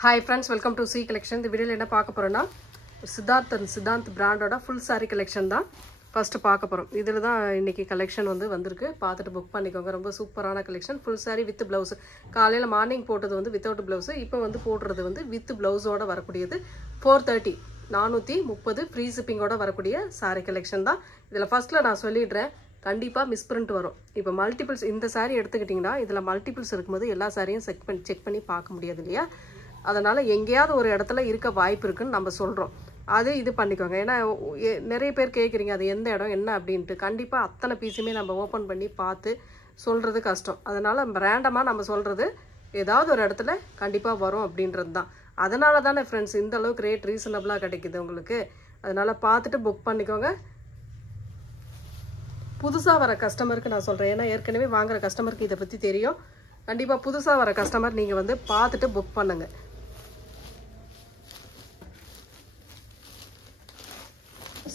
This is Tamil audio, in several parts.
Hi friends, welcome to C collection. The video என்ன பார்க்க போறோம்னா சித்தாந்த் பிராண்டோட full saree collection தான் ஃபர்ஸ்ட் பார்க்க போறோம். இதுல தான் இன்னைக்கு கலெக்ஷன் வந்திருக்கு. பார்த்துட்டு புக் பண்ணிக்கோங்க. ரொம்ப சூப்பரான collection. full saree with blouse. காலையில மார்னிங் போட்டது without blouse. இப்போ போடுறது with blouse ஓட வரக்கூடியது 430 430 free shipping ஓட வரக்கூடிய saree collection தான். இதுல ஃபர்ஸ்ட்ல நான் சொல்லிடுறேன். கண்டிப்பா மிஸ் பிரிண்ட் வரும். இப்போ மல்டிபிள்ஸ் இந்த saree எடுத்துக்கிட்டீங்கன்னா இதுல மல்டிபிள்ஸ் இருக்கும்போது எல்லா சாரியும் செக் பண்ணி பார்க்க முடியாது இல்லையா? அதனால எங்கயாவது ஒரு இடத்துல இருக்க வாய்ப்பு இருக்குன்னு நம்ம சொல்றோம். அது இது பண்ணிக்கோங்க. ஏன்னா நிறைய பேர் கேக்குறீங்க அது எந்த இடம் என்ன அப்படினு. கண்டிப்பா அத்தனை பீஸுமே நம்ம ஓபன் பண்ணி பார்த்து சொல்றது கஷ்டம். அதனால ரேண்டமா நம்ம சொல்றது ஏதாவது ஒரு இடத்துல கண்டிப்பா வரும் அப்படின்றது தான். அதனால தானே फ्रेंड्स இந்த அளவுக்கு ரேட் ரீசனபிளா கிடைக்குது உங்களுக்கு. அதனால பார்த்துட்டு புக் பண்ணிக்கோங்க. புதுசா வர கஸ்டமருக்கு நான் சொல்றேன். ஏன்னா ஏற்கனவே வாங்குற கஸ்டமருக்கு இத பத்தி தெரியும். கண்டிப்பா புதுசா வர கஸ்டமர் நீங்க பார்த்துட்டு புக் பண்ணுங்க.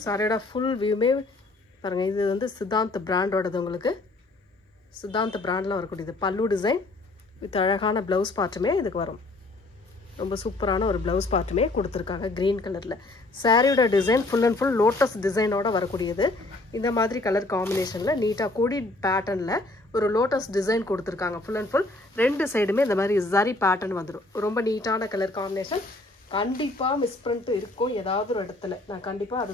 சாரியோட ஃபுல் வியூமே பாருங்க. இது சித்தாந்த் பிராண்டோடது. உங்களுக்கு சித்தாந்த் பிராண்ட்ல வரக்கூடியது. பல்லு டிசைன் வித் அழகான ப்ளவுஸ் பார்ட்டுமே இதுக்கு வரும். ரொம்ப சூப்பரான ஒரு ப்ளவுஸ் பார்ட்டுமே கொடுத்துருக்காங்க கிரீன் கலர்ல. சாரியோட design full and full lotus டிசைனோட வரக்கூடியது. இந்த மாதிரி கலர் காம்பினேஷன்ல நீட்டா கோடி பேட்டர்ன்ல ஒரு லோட்டஸ் டிசைன் கொடுத்துருக்காங்க. ஃபுல் அண்ட் ஃபுல் ரெண்டு சைடுமே இந்த மாதிரி ஜரி பேட்டர்ன் வந்துடும். ரொம்ப நீட்டான கலர் காம்பினேஷன். கண்டிப்பா மிஸ் பிரிண்ட் இருக்கும் ஏதாவது ஒரு இடத்துல. நான் கண்டிப்பா அது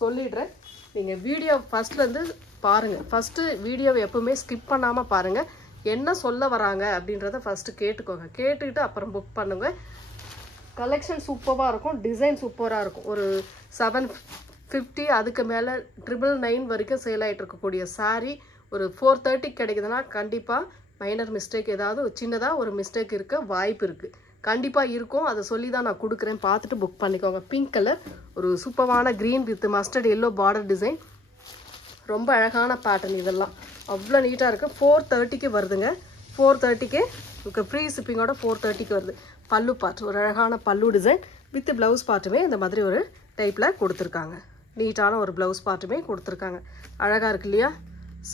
சொல்லிடுறேன். நீங்க வீடியோ ஃபர்ஸ்ட்ல இருந்து பாருங்க. ஃபர்ஸ்ட் வீடியோவை எப்பவுமே ஸ்கிப் பண்ணாம பாருங்க. என்ன சொல்ல வராங்க அப்படின்றத ஃபர்ஸ்ட் கேட்டுக்கோங்க. கேட்டுக்கிட்டு அப்புறம் புக் பண்ணுங்க. கலெக்ஷன் சூப்பரா இருக்கும். டிசைன் சூப்பரா இருக்கும். ஒரு 750 அதுக்கு மேல 999 வரைக்கும் சேல் ஆயிட்டு இருக்கக்கூடிய saree ஒரு 430 கிடைக்குதுன்னா கண்டிப்பா மைனர் மிஸ்டேக் ஏதாவது சின்னதா ஒரு மிஸ்டேக் இருக்க வாய்ப்பு இருக்கு. கண்டிப்பா இருக்கும். அதை சொல்லி தான் நான் கொடுக்குறேன். பார்த்துட்டு புக் பண்ணிக்கோங்க. பிங்க் கலர் ஒரு சூப்பரான green with mustard yellow border design. ரொம்ப அழகான பேட்டர்ன். இதெல்லாம் அவ்வளோ நீட்டா இருக்கு. 430க்கு வருதுங்க. 430க்கு உங்களுக்கு ஃப்ரீ ஷிப்பிங்கோட 430க்கு வருது. பல்லு பார்ட் ஒரு அழகான பல்லு டிசைன் வித் பிளவுஸ் பார்ட்டுமே இந்த மாதிரி ஒரு டைப்ல கொடுத்துருக்காங்க. நீட்டான ஒரு பிளவுஸ் பார்ட்டுமே கொடுத்துருக்காங்க. அழகா இருக்கு இல்லையா?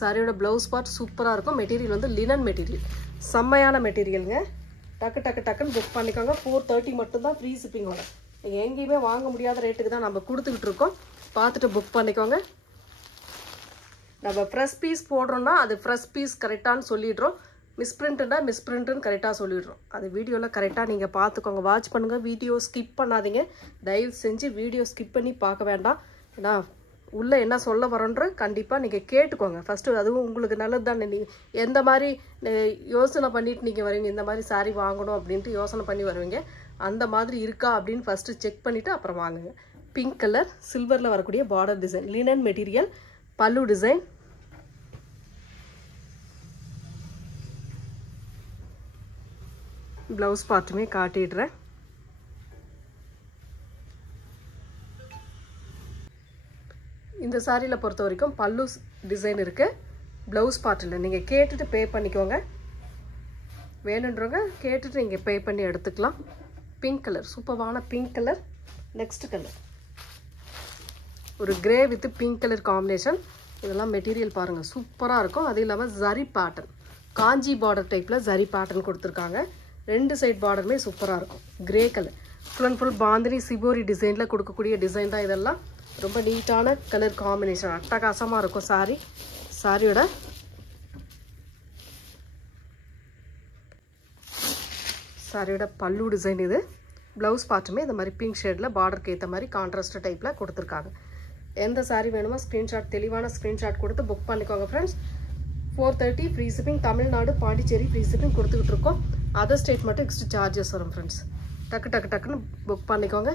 சாரியோட பிளவுஸ் பார்ட் சூப்பரா இருக்கும். Material linen material. செம்மையான மெட்டீரியலுங்க. டக்குன்னு புக் பண்ணிக்கோங்க. 430 மட்டும்தான் ஃப்ரீ ஷிப்பிங்கோட. நீங்கள் எங்கேயுமே வாங்க முடியாத ரேட்டுக்கு தான் நம்ம கொடுத்துக்கிட்டு இருக்கோம். பார்த்துட்டு புக் பண்ணிக்கோங்க. நம்ம ஃப்ரெஷ் பீஸ் போடுறோம்னா அது ஃப்ரெஷ் பீஸ் கரெக்டானு சொல்லிடுறோம். மிஸ் பிரிண்ட்டுன்னு கரெக்டாக சொல்லிடுறோம். அது வீடியோவில் கரெக்டாக நீங்கள் பார்த்துக்கோங்க. வாட்ச் பண்ணுங்கள். வீடியோ ஸ்கிப் பண்ணாதீங்க. தயவு செஞ்சு வீடியோ ஸ்கிப் பண்ணி பார்க்க வேண்டாம். ஏன்னா உள்ளே என்ன சொல்ல வரோன்ற கண்டிப்பாக நீங்கள் கேட்டுக்கோங்க. ஃபஸ்ட்டு அதுவும் உங்களுக்கு நல்லது தானே. நீங்கள் எந்த மாதிரி யோசனை பண்ணிட்டு நீங்கள் வருவீங்க. இந்த மாதிரி சாரீ வாங்கணும் அப்படின்ட்டு யோசனை பண்ணி வருவீங்க. அந்த மாதிரி இருக்கா அப்படின்னு ஃபஸ்ட்டு செக் பண்ணிவிட்டு அப்புறம் வாங்குங்க. பிங்க் கலர் சில்வரில் வரக்கூடிய பார்டர் டிசைன். Linen material. பல்லு டிசைன். ப்ளவுஸ் பார்ட்டுமே காட்டிடுறேன். இந்த சாரியில் பொறுத்த வரைக்கும் பல்லு டிசைன் இருக்கு. ப்ளவுஸ் பார்ட்டில் நீங்கள் கேட்டுட்டு பே பண்ணிக்கோங்க. வேணுன்றவங்க கேட்டுட்டு நீங்கள் பே பண்ணி எடுத்துக்கலாம். பிங்க் கலர் சூப்பரான பிங்க் கலர். நெக்ஸ்ட் கலர் ஒரு grey with pink colour combination. இதெல்லாம் மெட்டீரியல் பாருங்கள் சூப்பராக இருக்கும். அது இல்லாமல் ஜரி பேட்டர்ன் காஞ்சி பார்டர் டைப்பில் ஜரி பேட்டர்ன் கொடுத்துருக்காங்க. ரெண்டு சைட் பார்டருமே சூப்பராக இருக்கும். Grey colour full and full bandhani shibori டிசைனில் கொடுக்கக்கூடிய டிசைன் தான் இதெல்லாம். ரொம்ப நீட்டான கலர் காம்பினேஷன். அட்டகாசமாக இருக்கும் சாரி. சாரியோட பல்லு டிசைன் இது. ப்ளவுஸ் பார்ட்டுமே இந்த மாதிரி பிங்க் ஷேடில் பார்டருக்கு ஏற்ற மாதிரி கான்ட்ராஸ்ட் டைப்பில் கொடுத்துருக்காங்க. எந்த சாரி வேணுமோ ஸ்க்ரீன்ஷாட் தெளிவான ஸ்க்ரீன்ஷாட் கொடுத்து புக் பண்ணிக்கோங்க friends. 430 free shipping. Tamil Nadu Pondicherry free shipping கொடுத்துக்கிட்டு இருக்கோம். அதர் ஸ்டேட் மட்டும் எக்ஸ்ட்ரா சார்ஜஸ் வரும் ஃப்ரெண்ட்ஸ். டக்குன்னு புக் பண்ணிக்கோங்க.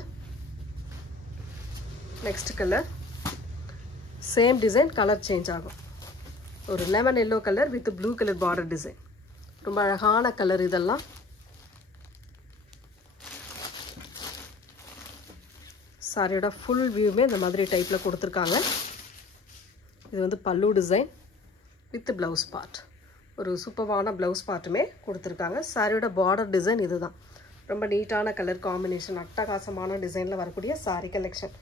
Next colour same design. Colour change ஆகும். ஒரு lemon yellow colour with blue colour border design. ரொம்ப அழகான கலர் இதெல்லாம். சாரியோட ஃபுல் வியூமே இந்த மாதிரி டைப்பில் கொடுத்துருக்காங்க. இது பல்லு டிசைன் வித் ப்ளவுஸ் பார்ட். ஒரு சூப்பரான ப்ளவுஸ் பார்ட்டுமே கொடுத்துருக்காங்க. சாரியோட பார்டர் டிசைன் இதுதான். ரொம்ப நீட்டான கலர் காம்பினேஷன். அட்டகாசமான டிசைனில் வரக்கூடிய சாரி கலெக்ஷன்.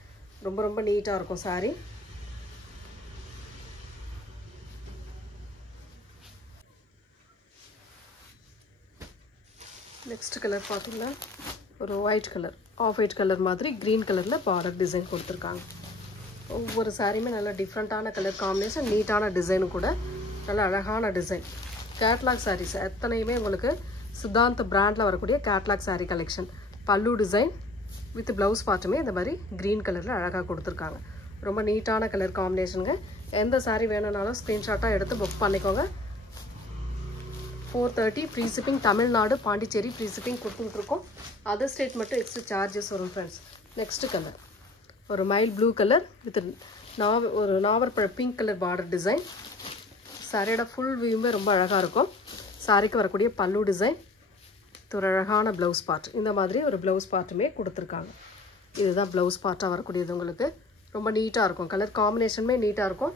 ரொம்ப நீட்டாக இருக்கும் சாரி. நெக்ஸ்ட் கலர் பார்த்தீங்கன்னா ஒரு white colour, off white colour மாதிரி க்ரீன் கலரில் பார்டர் டிசைன் கொடுத்துருக்காங்க. ஒவ்வொரு சாரியுமே நல்ல டிஃப்ரெண்ட்டான கலர் காம்பினேஷன், நீட்டான டிசைனும் கூட, நல்ல அழகான டிசைன். கேட்லாக் சாரீஸ் எத்தனையுமே உங்களுக்கு சித்தாந்த் பிராண்டில் வரக்கூடிய கேட்லாக் சாரீ கலெக்ஷன். பல்லு டிசைன் வித் ப்ளவுஸ் பார்ட்டுமே இந்த மாதிரி க்ரீன் கலரில் அழகாக கொடுத்துருக்காங்க. ரொம்ப நீட்டான கலர் காம்பினேஷனுங்க. எந்த சாரீ வேணும்னாலும் ஸ்க்ரீன்ஷாட்டாக எடுத்து புக் பண்ணிக்கோங்க. 430 free shipping. Tamil Nadu, Pondicherry free shipping கொடுத்துட்ருக்கோம். அதர் ஸ்டேட் மட்டும் எக்ஸ்ட்ரா சார்ஜஸ் வரும் ஃப்ரெண்ட்ஸ். நெக்ஸ்ட் கலர் ஒரு மைல் ப்ளூ கலர் வித் ஒரு நாவற்பழ பிங்க் கலர் பார்டர் டிசைன். சாரியோட ஃபுல் வியூமே ரொம்ப அழகாக இருக்கும். சாரிக்கு வரக்கூடிய பல்லு டிசைன், ஒரு அழகான ப்ளவுஸ் பார்ட். இந்த மாதிரி ஒரு ப்ளவுஸ் பார்ட்டுமே கொடுத்துருக்காங்க. இதுதான் ப்ளவுஸ் பார்ட்டாக வரக்கூடியது. உங்களுக்கு ரொம்ப நீட்டாக இருக்கும். கலர் காம்பினேஷனுமே நீட்டாக இருக்கும்.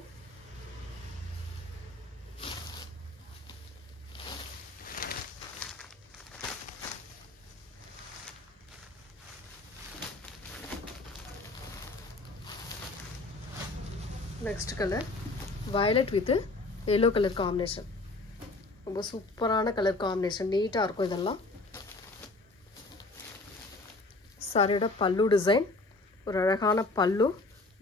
Next colour violet with yellow colour combination. ரொம்ப சூப்பரான கலர் காம்பினேஷன், நீட்டாக இருக்கும் இதெல்லாம். சாரியோட பல்லு டிசைன், ஒரு அழகான பல்லு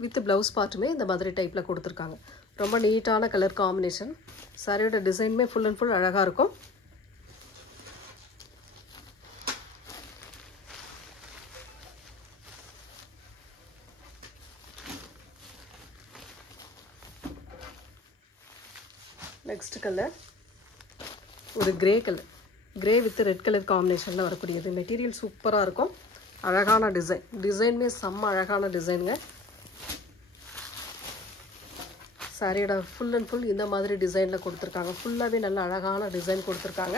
வித் ப்ளவுஸ் பார்ட்டுமே இந்த மாதிரி டைப்பில் கொடுத்துருக்காங்க. ரொம்ப நீட்டான கலர் காம்பினேஷன். சாரியோட டிசைனுமே ஃபுல் அண்ட் ஃபுல் அழகாக இருக்கும். நெக்ஸ்ட் கலர் ஒரு grey colour, grey with red colour காம்பினேஷனில் வரக்கூடியது. மெட்டீரியல் சூப்பராக இருக்கும். அழகான டிசைன், டிசைனுமே செம்ம அழகான டிசைனுங்க. சாரியோட ஃபுல் அண்ட் ஃபுல் இந்த மாதிரி டிசைனில் கொடுத்துருக்காங்க. ஃபுல்லாகவே நல்ல அழகான டிசைன் கொடுத்துருக்காங்க.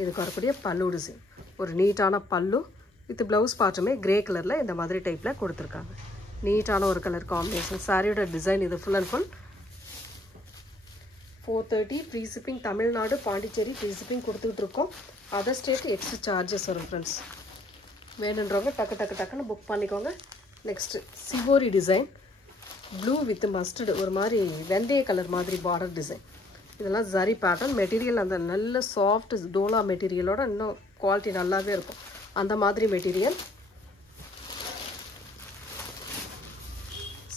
இதுக்கு வரக்கூடிய பல்லு டிசைன், ஒரு நீட்டான பல்லு வித் ப்ளவுஸ் பார்ட்டுமே கிரே கலரில் இந்த மாதிரி டைப்பில் கொடுத்துருக்காங்க. நீட்டான ஒரு கலர் காம்பினேஷன். சாரியோட டிசைன் இது full and full. 430 free shipping. Tamil Nadu, Pondicherry free shipping கொடுத்துட்ருக்கோம். அதர் ஸ்டேட் எக்ஸ்ட்ரா சார்ஜஸ் வரும் ஃப்ரெண்ட்ஸ். வேணுன்றவங்க டக்குன்னு புக் பண்ணிக்கோங்க. நெக்ஸ்ட்டு சிவோரி டிசைன், ப்ளூ வித் மஸ்டர்டு, ஒரு மாதிரி வெந்தய கலர் மாதிரி பார்டர் டிசைன். இதெல்லாம் ஜரி பேட்டர்ன். மெட்டீரியல் அந்த நல்ல சாஃப்ட் டோலா மெட்டீரியலோட இன்னும் குவாலிட்டி நல்லாவே இருக்கும். அந்த மாதிரி மெட்டீரியல்.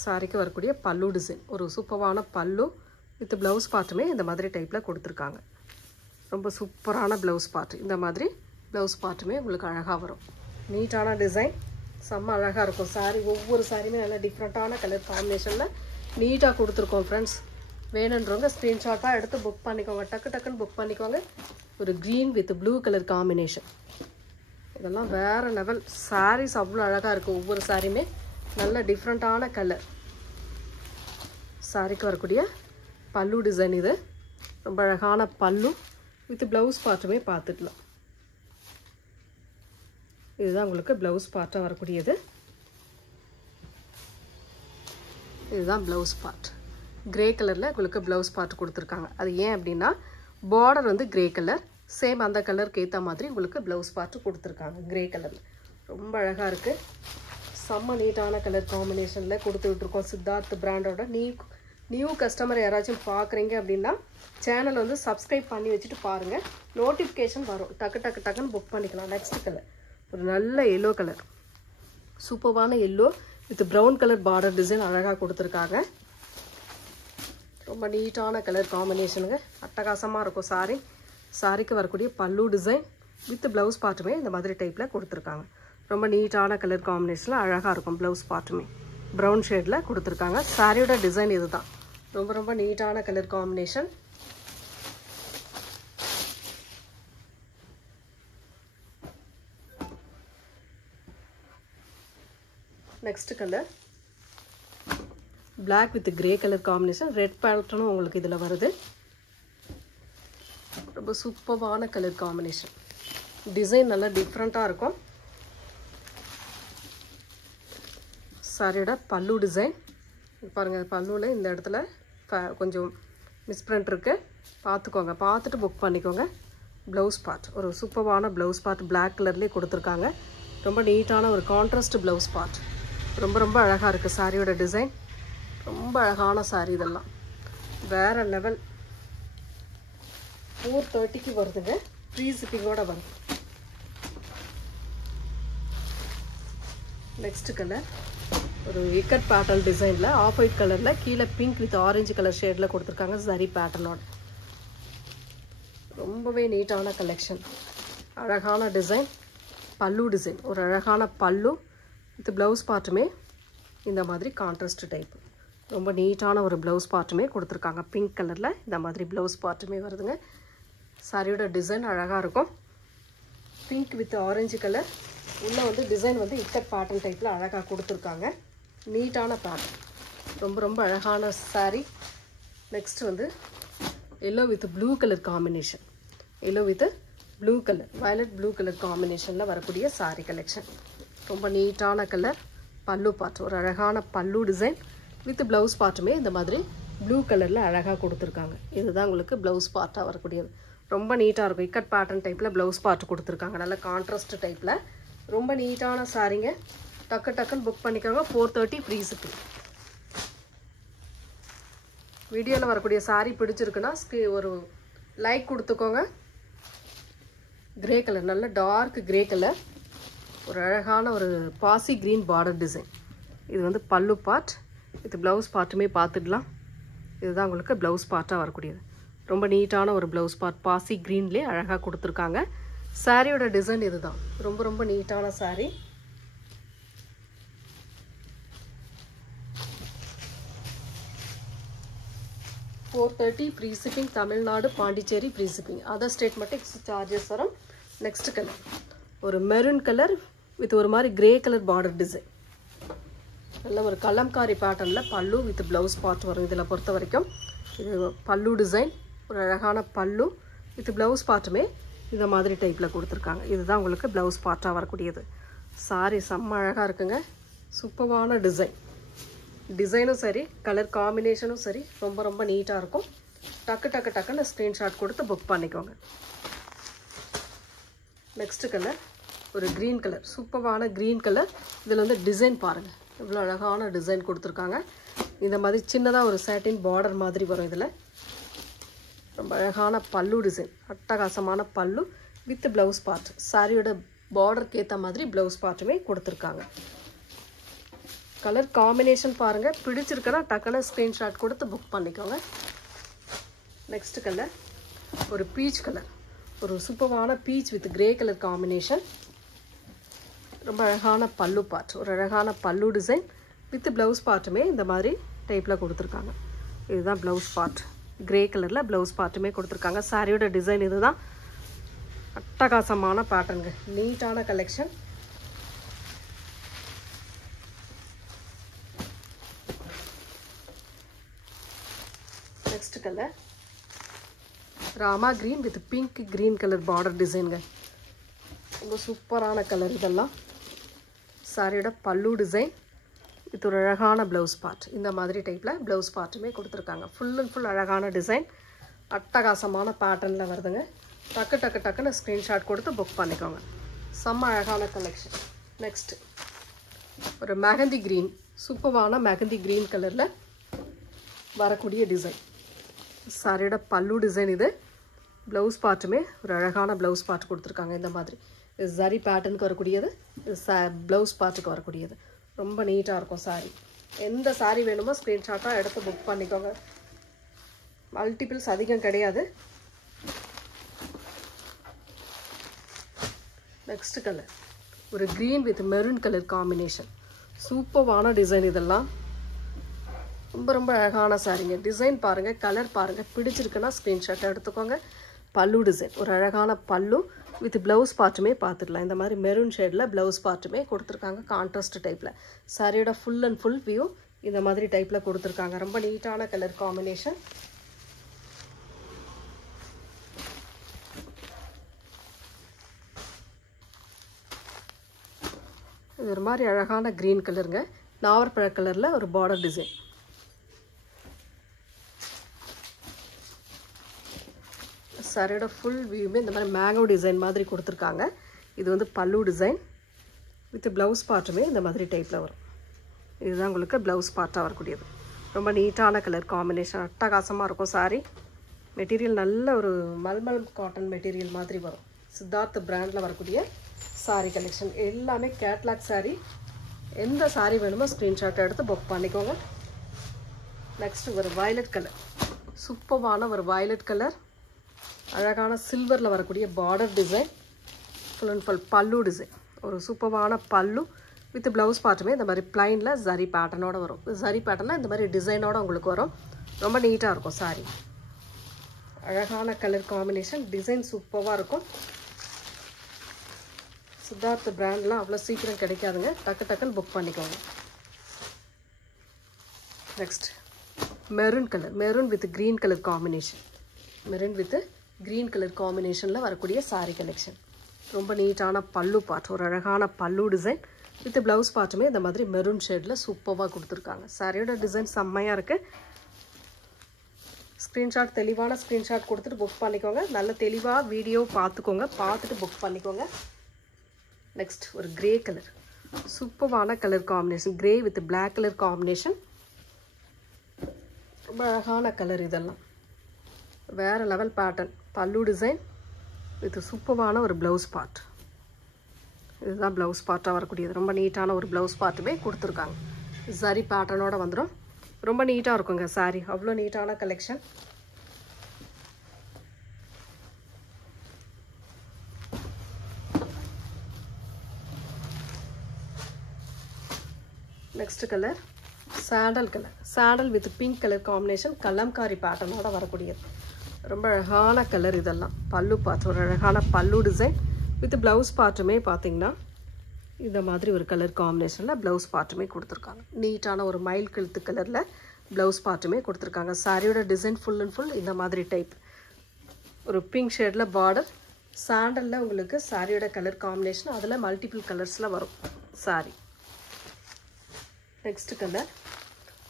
சாரிக்கு வரக்கூடிய பல்லு டிசைன், ஒரு சூப்பரான பல்லு வித் ப்ளவுஸ் பார்ட்டுமே இந்த மாதிரி டைப்பில் கொடுத்துருக்காங்க. ரொம்ப சூப்பரான ப்ளவுஸ் பார்ட். இந்த மாதிரி ப்ளவுஸ் பார்ட்டுமே உங்களுக்கு அழகாக வரும். நீட்டான டிசைன், செம்ம அழகாக இருக்கும். சாரி ஒவ்வொரு சாரியுமே நல்லா டிஃப்ரெண்ட்டான கலர் காம்பினேஷனில் நீட்டாக கொடுத்துருக்கோம் ஃப்ரெண்ட்ஸ். வேணுன்றவங்க ஸ்க்ரீன்ஷாட்டாக எடுத்து புக் பண்ணிக்கோங்க. டக்குன்னு புக் பண்ணிக்கோங்க. ஒரு green with blue colour combination. இதெல்லாம் வேறு லெவல். சாரீஸ் அவ்வளோ அழகாக இருக்குது. ஒவ்வொரு சாரியுமே நல்ல டிஃப்ரெண்ட்டான கலர். சாரிக்கு வரக்கூடிய பல்லு டிசைன் இது. ரொம்ப அழகான பல்லு வித் ப்ளவுஸ் பார்ட்டுமே பார்த்துக்கலாம். இதுதான் உங்களுக்கு ப்ளவுஸ் பார்ட்டாக வரக்கூடியது. இதுதான் ப்ளவுஸ் பார்ட். கிரே கலரில் உங்களுக்கு ப்ளவுஸ் பார்ட் கொடுத்துருக்காங்க. அது ஏன் அப்படின்னா பார்டர் வந்து கிரே கலர், சேம் அந்த கலருக்கு ஏற்ற மாதிரி உங்களுக்கு ப்ளவுஸ் பார்ட்டு கொடுத்துருக்காங்க கிரே கலரில். ரொம்ப அழகாக இருக்குது. செம்ம நீட்டான கலர் காம்பினேஷனில் கொடுத்து விட்ருக்கோம். சித்தார்த் பிராண்டோட நியூ கஸ்டமர் யாராச்சும் பார்க்குறீங்க அப்படின்னா சேனல் வந்து சப்ஸ்கிரைப் பண்ணி வச்சுட்டு பாருங்கள். நோட்டிஃபிகேஷன் வரும். டக்குன்னு புக் பண்ணிக்கலாம். நெக்ஸ்ட் கலர் ஒரு நல்ல எல்லோ கலர், சூப்பரான yellow with brown colour border design அழகாக கொடுத்துருக்காங்க. ரொம்ப நீட்டான கலர் காம்பினேஷனுங்க. அட்டகாசமாக இருக்கும் சாரி. சாரிக்கு வரக்கூடிய பல்லு டிசைன் வித் ப்ளவுஸ் பார்ட்டுமே இந்த மாதிரி டைப்பில் கொடுத்துருக்காங்க. ரொம்ப நீட்டான கலர் காம்பினேஷனில் அழகாக இருக்கும். ப்ளவுஸ் பார்ட்டுமே ப்ரௌன் ஷேடில் கொடுத்துருக்காங்க. சாரியோட டிசைன் இது தான். ரொம்ப நீட்டான colour combination. Next colour black with grey colour combination. Red பேட்டர்னும் உங்களுக்கு இதில் வருது. ரொம்ப சூப்பரான கலர் காம்பினேஷன். டிசைன் நல்லா டிஃப்ரெண்ட்டாக இருக்கும். சாரியோட பல்லு டிசைன் பாருங்கள். பல்லுவில் இந்த இடத்துல கொஞ்சம் மிஸ்பிரிண்ட் இருக்குது, பார்த்துக்கோங்க. பார்த்துட்டு புக் பண்ணிக்கோங்க. ப்ளவுஸ் பார்ட் ஒரு சூப்பரான ப்ளவுஸ் பார்ட் பிளாக் கலர்லேயே கொடுத்துருக்காங்க. ரொம்ப நீட்டான ஒரு கான்ட்ராஸ்ட் ப்ளவுஸ் பார்ட். ரொம்ப அழகாக இருக்குது. சாரியோட டிசைன் ரொம்ப அழகான சாரி. இதெல்லாம் வேறு லெவல். 430க்கு வருதுங்க. ஃப்ரீ ஷிப்பிங்கோட வரும். நெக்ஸ்ட் கலர் ஒரு இக்கட் பேட்டர்ன் டிசைனில் ஆஃப் ஒயிட் கலரில் கீழே பிங்க் வித் ஆரஞ்சு கலர் ஷேடில் கொடுத்துருக்காங்க. சரி பேட்டர்னோட ரொம்பவே நீட்டான கலெக்ஷன். அழகான டிசைன், பல்லு டிசைன், ஒரு அழகான பல்லு வித் ப்ளவுஸ் பார்ட்டுமே இந்த மாதிரி கான்ட்ராஸ்ட் டைப். ரொம்ப நீட்டான ஒரு ப்ளவுஸ் பார்ட்டுமே கொடுத்துருக்காங்க. பிங்க் கலரில் இந்த மாதிரி ப்ளவுஸ் பார்ட்டுமே வருதுங்க. சாரியோட டிசைன் அழகாக இருக்கும். பிங்க் வித் ஆரஞ்சு கலர் உள்ளே வந்து டிசைன் வந்து இக்கட் பேட்டர்ன் டைப்பில் அழகாக கொடுத்துருக்காங்க. நீட்டான பேட்டர்ன், ரொம்ப ரொம்ப அழகான சாரீ. நெக்ஸ்ட் வந்து yellow with blue colour combination, yellow with blue colour, violet blue colour காம்பினேஷனில் வரக்கூடிய சாரீ கலெக்ஷன். ரொம்ப நீட்டான கலர். பல்லு பார்ட் ஒரு அழகான பல்லு டிசைன் வித் ப்ளவுஸ் பார்ட்டுமே இந்த மாதிரி ப்ளூ கலரில் அழகாக கொடுத்துருக்காங்க. இதுதான் உங்களுக்கு ப்ளவுஸ் பார்ட்டாக வரக்கூடியது. ரொம்ப நீட்டாக இருக்கும். இக்கட் பேட்டர்ன் டைப்பில் ப்ளவுஸ் பார்ட் கொடுத்துருக்காங்க. நல்ல கான்ட்ராஸ்ட் டைப்பில் ரொம்ப நீட்டான சாரீங்க. டக்கு டக்குன்னு புக் பண்ணிக்கோங்க. 430 ஃப்ரீ ஷிப்பிங். வீடியோவில் வரக்கூடிய சாரீ பிடிச்சிருக்குன்னா ஒரு லைக் கொடுத்துக்கோங்க. கிரே கலர், நல்ல டார்க் கிரே கலர், ஒரு அழகான ஒரு பாசி க்ரீன் பார்டர் டிசைன். இது வந்து பல்லு பார்ட், இது ப்ளவுஸ் பார்ட்டுமே பார்த்துடலாம். இதுதான் உங்களுக்கு ப்ளவுஸ் பார்ட்டாக வரக்கூடியது. ரொம்ப நீட்டான ஒரு ப்ளவுஸ் பார்ட் பாசி க்ரீன்லேயே அழகாக கொடுத்துருக்காங்க. சாரியோட டிசைன் இதுதான். ரொம்ப ரொம்ப நீட்டான sari. $430 free shipping. Tamil Nadu, Pondicherry free shipping. Other state மட்டும் சார்ஜஸ் வரும். நெக்ஸ்ட் கலர் ஒரு மெரூன் கலர் வித் ஒரு மாதிரி கிரே கலர் பார்டர் டிசைன். நல்ல ஒரு கலம்காரி பேட்டர்னில் பல்லு வித் ப்ளவுஸ் பார்ட் வரும். இதில் பொறுத்த வரைக்கும் இது பல்லு டிசைன், ஒரு அழகான பல்லு வித் ப்ளவுஸ் பார்ட்டுமே இந்த மாதிரி டைப்பில் கொடுத்துருக்காங்க. இதுதான் உங்களுக்கு ப்ளவுஸ் பார்ட்டாக வரக்கூடியது. சாரி செம்ம அழகாக இருக்குங்க. சூப்பரான டிசைன். டிசைனும் சரி, கலர் காம்பினேஷனும் சரி, ரொம்ப ரொம்ப நீட்டாக இருக்கும். டக்கு டக்கு டக்குன்னு ஸ்க்ரீன்ஷாட் கொடுத்து புக் பண்ணிக்கோங்க. நெக்ஸ்ட் கலர் ஒரு க்ரீன் கலர், சூப்பரான க்ரீன் கலர். இதில் வந்து டிசைன் பாருங்கள், இவ்வளோ அழகான டிசைன் கொடுத்துருக்காங்க. இந்த மாதிரி சின்னதாக ஒரு சாட்டின் பார்டர் மாதிரி வரும். இதில் ரொம்ப அழகான பல்லு டிசைன், அட்டகாசமான பல்லு வித் ப்ளவுஸ் பார்ட். சாரியோட பார்டருக்கு ஏற்ற மாதிரி ப்ளவுஸ் பார்ட்டுமே கொடுத்துருக்காங்க. கலர் காம்பினேஷன் பாருங்கள். பிடிச்சிருக்குன்னா டக்குன்னு ஸ்க்ரீன்ஷாட் கொடுத்து புக் பண்ணிக்கோங்க. நெக்ஸ்ட் கலர் ஒரு பீச் கலர், ஒரு சூப்பரான beach with grey colour combination. ரொம்ப அழகான பல்லு பார்ட், ஒரு அழகான பல்லு டிசைன் வித் ப்ளவுஸ் பார்ட்டுமே இந்த மாதிரி டைப்பில் கொடுத்துருக்காங்க. இதுதான் ப்ளவுஸ் பார்ட். கிரே கலரில் ப்ளவுஸ் பார்ட்டுமே கொடுத்துருக்காங்க. சாரியோட டிசைன் இதுதான். அட்டகாசமான பேட்டர்னுங்க. நீட்டான collection. Next colour Rama green with pink green colour border டிசைனுங்க. ரொம்ப சூப்பரான கலர் இதெல்லாம். சாரியோட பல்லு டிசைன் இது ஒரு அழகான ப்ளவுஸ் பார்ட். இந்த மாதிரி டைப்பில் ப்ளவுஸ் பார்ட்டுமே கொடுத்துருக்காங்க. ஃபுல் அண்ட் ஃபுல் அழகான டிசைன், அட்டகாசமான பேட்டர்னில் வருதுங்க. டக்கு டக்கு டக்குன்னு ஸ்க்ரீன்ஷாட் கொடுத்து புக் பண்ணிக்கோங்க. செம்ம அழகான கலெக்ஷன். நெக்ஸ்ட்டு ஒரு மெஹந்தி க்ரீன், சூப்பரான மெஹந்தி க்ரீன் கலரில் வரக்கூடிய டிசைன். சாரியோட பல்லு டிசைன் இது. ப்ளவுஸ் பார்ட்டுமே ஒரு அழகான ப்ளவுஸ் பார்ட் கொடுத்துருக்காங்க. இந்த மாதிரி இது சரி பேட்டர்னுக்கு வரக்கூடியது, இது ப்ளவுஸ் பார்ட்டுக்கு வரக்கூடியது. ரொம்ப நீட்டாக இருக்கும் சாரீ. எந்த சாரீ வேணுமோ ஸ்க்ரீன்ஷாட்டாக எடுத்து புக் பண்ணிக்கோங்க. மல்டிபிள்ஸ் அதிகம் கிடையாது. நெக்ஸ்ட் கலர் ஒரு green with maroon colour combination. சூப்பரான டிசைன் இதெல்லாம். ரொம்ப ரொம்ப அழகான சாரீங்க. டிசைன் பாருங்கள், கலர் பாருங்கள். பிடிச்சிருக்குன்னா ஸ்க்ரீன்ஷாட்டை எடுத்துக்கோங்க. பல்லு டிசைன் ஒரு அழகான பல்லு வித் ப்ளவுஸ் பார்ட்டுமே பார்த்துடலாம். இந்த மாதிரி மெரூன் ஷேடில் ப்ளவுஸ் பார்ட்டுமே கொடுத்துருக்காங்க. கான்ட்ராஸ்ட் டைப்பில் சாரியோட ஃபுல் அண்ட் ஃபுல் வியூ இந்த மாதிரி டைப்பில் கொடுத்துருக்காங்க. ரொம்ப நீட்டான கலர் காம்பினேஷன். இது ஒரு மாதிரி அழகான க்ரீன் கலருங்க. நாவற்பழ கலரில் ஒரு பார்டர் டிசைன். சாரியோட ஃபுல் வியூமே இந்த மாதிரி மேங்கோ டிசைன் மாதிரி கொடுத்துருக்காங்க. இது வந்து பல்லு டிசைன் வித் ப்ளவுஸ் பார்ட்டுமே இந்த மாதிரி டைப்பில் வரும். இதுதான் உங்களுக்கு ப்ளவுஸ் பார்ட்டாக வரக்கூடியது. ரொம்ப நீட்டான கலர் காம்பினேஷன், அட்டகாசமாக இருக்கும் சாரீ. மெட்டீரியல் நல்ல ஒரு மல்மல் காட்டன் மெட்டீரியல் மாதிரி வரும். சித்தார்த் பிராண்டில் வரக்கூடிய சாரீ கலெக்ஷன் எல்லாமே கேட்லாக் சாரீ. எந்த saree வேணுமோ ஸ்க்ரீன்ஷாட் எடுத்து புக் பண்ணிக்கோங்க. நெக்ஸ்ட் ஒரு வயலட் கலர், சூப்பரான ஒரு வயலட் கலர், அழகான சில்வரில் வரக்கூடிய border design, full and full பல்லு டிசைன், ஒரு சூப்பரான பல்லு வித் ப்ளவுஸ் பார்ட்டுமே இந்த மாதிரி பிளைனில் ஜரி பேட்டர்னோட வரும். ஜரி பேட்டர்னால் இந்த மாதிரி டிசைனோட உங்களுக்கு வரும். ரொம்ப நீட்டாக இருக்கும் சாரி. அழகான கலர் காம்பினேஷன், டிசைன் சூப்பராக இருக்கும். சித்தார்த் பிராண்ட்லாம் அவ்வளோ சீக்கிரம் கிடைக்காதுங்க, டக்கு டக்குன்னு புக் பண்ணிக்கோங்க. Next maroon colour, maroon with green colour combination, maroon with green colour காம்பினேஷனில் வரக்கூடிய சாரீ கலெக்ஷன். ரொம்ப நீட்டான பல்லு பார்ட், ஒரு அழகான பல்லு டிசைன் வித் ப்ளவுஸ் பார்ட்டுமே இந்த மாதிரி மெரூன் ஷேடில் சூப்பராக கொடுத்துருக்காங்க. சாரியோட டிசைன் செம்மையாக இருக்குது. ஸ்க்ரீன்ஷாட், தெளிவான ஸ்க்ரீன்ஷாட் கொடுத்துட்டு புக் பண்ணிக்கோங்க. நல்ல தெளிவாக வீடியோ பார்த்துக்கோங்க, பார்த்துட்டு புக் பண்ணிக்கோங்க. நெக்ஸ்ட் ஒரு கிரே கலர், சூப்பரான colour combination, grey with black colour combination. ரொம்ப அழகான கலர், இதெல்லாம் வேறு level pattern. Pallu design with சூப்பரான ஒரு ப்ளவுஸ் பார்ட். இதுதான் ப்ளவுஸ் பார்ட்டாக வரக்கூடியது. ரொம்ப நீட்டான ஒரு ப்ளவுஸ் பார்ட்டுமே கொடுத்துருக்காங்க. சரி பேட்டர்னோட வந்துடும். ரொம்ப நீட்டாக இருக்குங்க சாரீ, அவ்வளோ நீட்டான collection. Next colour sandal colour, sandal with pink colour combination, kalamkari பேட்டர்னோட வரக்கூடியது. ரொம்ப அழகான கலர். இதெல்லாம் பல்லு பார்ட், ஒரு அழகான பல்லு டிசைன் வித் ப்ளவுஸ் பார்ட்டுமே பார்த்தீங்கன்னா இந்த மாதிரி ஒரு கலர் காம்பினேஷனில் ப்ளவுஸ் பார்ட்டுமே கொடுத்துருக்காங்க. நீட்டான ஒரு மயில் கழுத்து கலரில் ப்ளவுஸ் பார்ட்டுமே கொடுத்துருக்காங்க. சாரியோட டிசைன் ஃபுல் அண்ட் ஃபுல் இந்த மாதிரி டைப், ஒரு பிங்க் ஷேடில் பார்டர், சாண்டலில் உங்களுக்கு சாரியோட கலர் காம்பினேஷன், அதில் மல்டிபிள் கலர்ஸில் வரும் சாரி. நெக்ஸ்ட் கலர்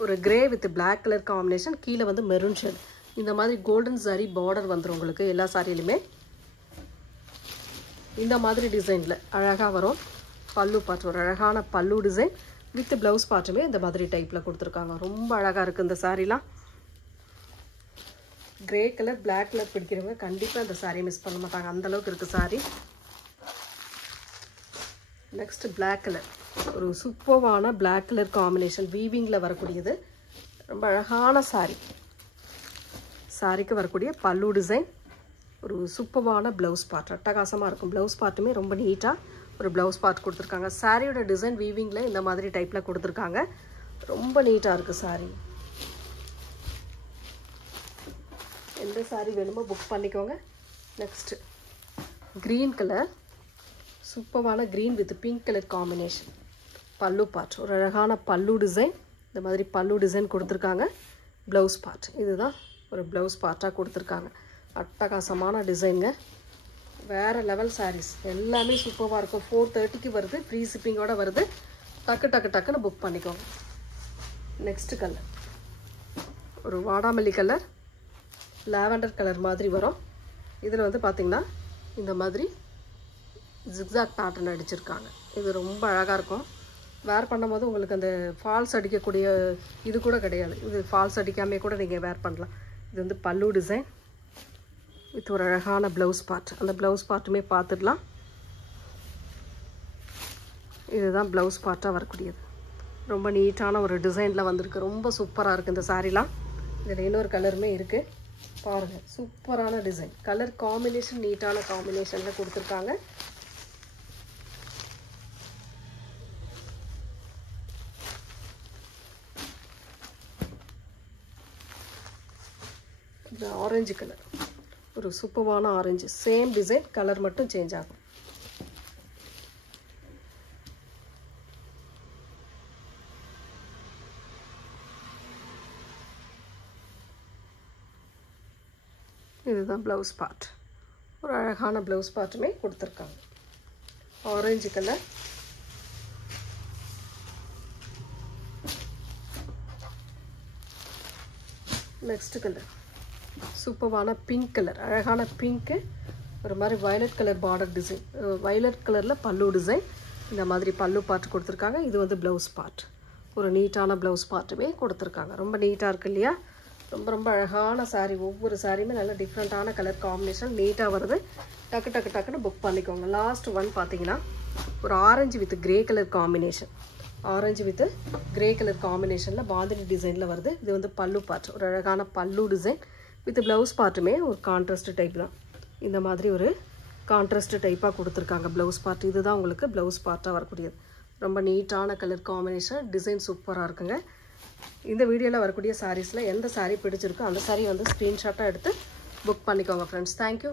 ஒரு grey with black colour combination, கீழே வந்து மெரூன் ஷேட். இந்த மாதிரி கோல்டன் சாரி பார்டர் வந்துடும் உங்களுக்கு எல்லா சாரியிலுமே. இந்த மாதிரி டிசைனில் அழகாக வரும். பல்லு பார்ட், ஒரு அழகான பல்லு டிசைன் வித் ப்ளவுஸ் பார்ட்டுமே இந்த மாதிரி டைப்பில் கொடுத்துருக்காங்க. ரொம்ப அழகாக இருக்குது இந்த சாரீலாம். கிரே கலர், பிளாக் கலர் பிடிக்கிறவங்க கண்டிப்பாக இந்த சாரியை மிஸ் பண்ண மாட்டாங்க, அந்தளவுக்கு இருக்குது சாரீ. நெக்ஸ்ட் பிளாக் கலர், ஒரு சூப்பரான பிளாக் கலர் காம்பினேஷன், வீவிங்கில் வரக்கூடியது. ரொம்ப அழகான சாரீ. சாரிக்கு வரக்கூடிய பல்லு டிசைன், ஒரு சூப்பரான ப்ளவுஸ் பார்ட், அட்டகாசமாக இருக்கும். ப்ளவுஸ் பார்ட்டுமே ரொம்ப நீட்டாக ஒரு ப்ளவுஸ் பார்ட் கொடுத்துருக்காங்க. சாரியோட டிசைன் வீவிங்கில் இந்த மாதிரி டைப்பில் கொடுத்துருக்காங்க. ரொம்ப நீட்டாக இருக்குது சாரீ. எந்த சாரீ வேணுமோ புக் பண்ணிக்கோங்க. நெக்ஸ்ட்டு க்ரீன் கலர், சூப்பரான green with pink colour combination, பல்லு பார்ட், ஒரு அழகான பல்லு டிசைன். இந்த மாதிரி பல்லு டிசைன் கொடுத்துருக்காங்க. ப்ளவுஸ் பார்ட், இதுதான் ஒரு ப்ளவுஸ் பார்ட்டாக கொடுத்துருக்காங்க. அட்டகாசமான டிசைனுங்க, வேறு லெவல் சாரீஸ் எல்லாமே சூப்பராக இருக்கும். 430க்கு வருது, ஃப்ரீ ஷிப்பிங்கோடு வருது. டக்கு டக்கு டக்குன்னு புக் பண்ணிக்கோங்க. நெக்ஸ்ட் கலர் ஒரு வாடாமல்லி கலர், லாவெண்டர் கலர் மாதிரி வரும். இதில் வந்து பார்த்திங்கன்னா இந்த மாதிரி ஜிக்ஸாக் பேட்டர்ன் அடிச்சிருக்காங்க. இது ரொம்ப அழகாக இருக்கும். வேர் பண்ணும்போது உங்களுக்கு அந்த ஃபால்ஸ் அடிக்கக்கூடிய இது கூட கிடையாது. இது ஃபால்ஸ் அடிக்காமே கூட நீங்கள் வேர் பண்ணலாம். இது வந்து பல்லு டிசைன் வித் ஒரு அழகான ப்ளவுஸ் பார்ட். அந்த ப்ளவுஸ் பார்ட்டுமே பார்த்துடலாம். இதுதான் ப்ளவுஸ் பார்ட்டாக வரக்கூடியது. ரொம்ப நீட்டான ஒரு டிசைனில் வந்திருக்கு. ரொம்ப சூப்பராக இருக்குது இந்த சாரீலாம். இதில் இன்னொரு கலருமே இருக்குது பாருங்கள். சூப்பரான டிசைன், கலர் காம்பினேஷன் நீட்டான காம்பினேஷனில் கொடுத்துருக்காங்க. இது ஆரஞ்சு கலர், ஒரு சூப்பரான ஆரஞ்சு, சேம் டிசைன், கலர் மட்டும் சேஞ்ச் ஆகும். இதுதான் ப்ளவுஸ் பார்ட், ஒரு அழகான ப்ளவுஸ் பார்ட்டுமே கொடுத்துருக்காங்க. ஆரஞ்சு கலர், நெக்ஸ்ட் கலர் சூப்பரான பிங்க் கலர், அழகான பிங்க்கு, ஒரு மாதிரி violet colour border design, violet கலரில் பல்லு டிசைன். இந்த மாதிரி பல்லு பார்ட் கொடுத்துருக்காங்க. இது வந்து ப்ளவுஸ் பார்ட், ஒரு நீட்டான ப்ளவுஸ் பார்ட்டுமே கொடுத்துருக்காங்க. ரொம்ப நீட்டாக இருக்குது இல்லையா? ரொம்ப ரொம்ப அழகான சாரீ. ஒவ்வொரு சாரியுமே நல்ல டிஃப்ரெண்ட்டான கலர் காம்பினேஷன் நீட்டாக வருது. டக்கு டக்கு டக்குன்னு புக் பண்ணிக்கோங்க. லாஸ்ட் ஒன் பார்த்தீங்கன்னா ஒரு orange with grey colour combination, orange with grey colour காம்பினேஷனில் பாந்தினி டிசைனில் வருது. இது வந்து பல்லு பார்ட், ஒரு அழகான பல்லு டிசைன் வித் ப்ளவுஸ் பார்ட்டுமே ஒரு கான்ட்ராஸ்ட் டைப் தான். இந்த மாதிரி ஒரு கான்ட்ராஸ்ட் டைப்பாக கொடுத்துருக்காங்க ப்ளவுஸ் பார்ட். இதுதான் உங்களுக்கு ப்ளவுஸ் பார்ட்டாக வரக்கூடியது. ரொம்ப நீட்டான கலர் காம்பினேஷன், டிசைன் சூப்பராக இருக்குங்க. இந்த வீடியோவில் வரக்கூடிய சாரீஸில் எந்த சாரீ பிடிச்சிருக்கோ அந்த சாரீ வந்து ஸ்க்ரீன்ஷாட்டாக எடுத்து புக் பண்ணிக்கோங்க ஃப்ரெண்ட்ஸ். தேங்க்யூ.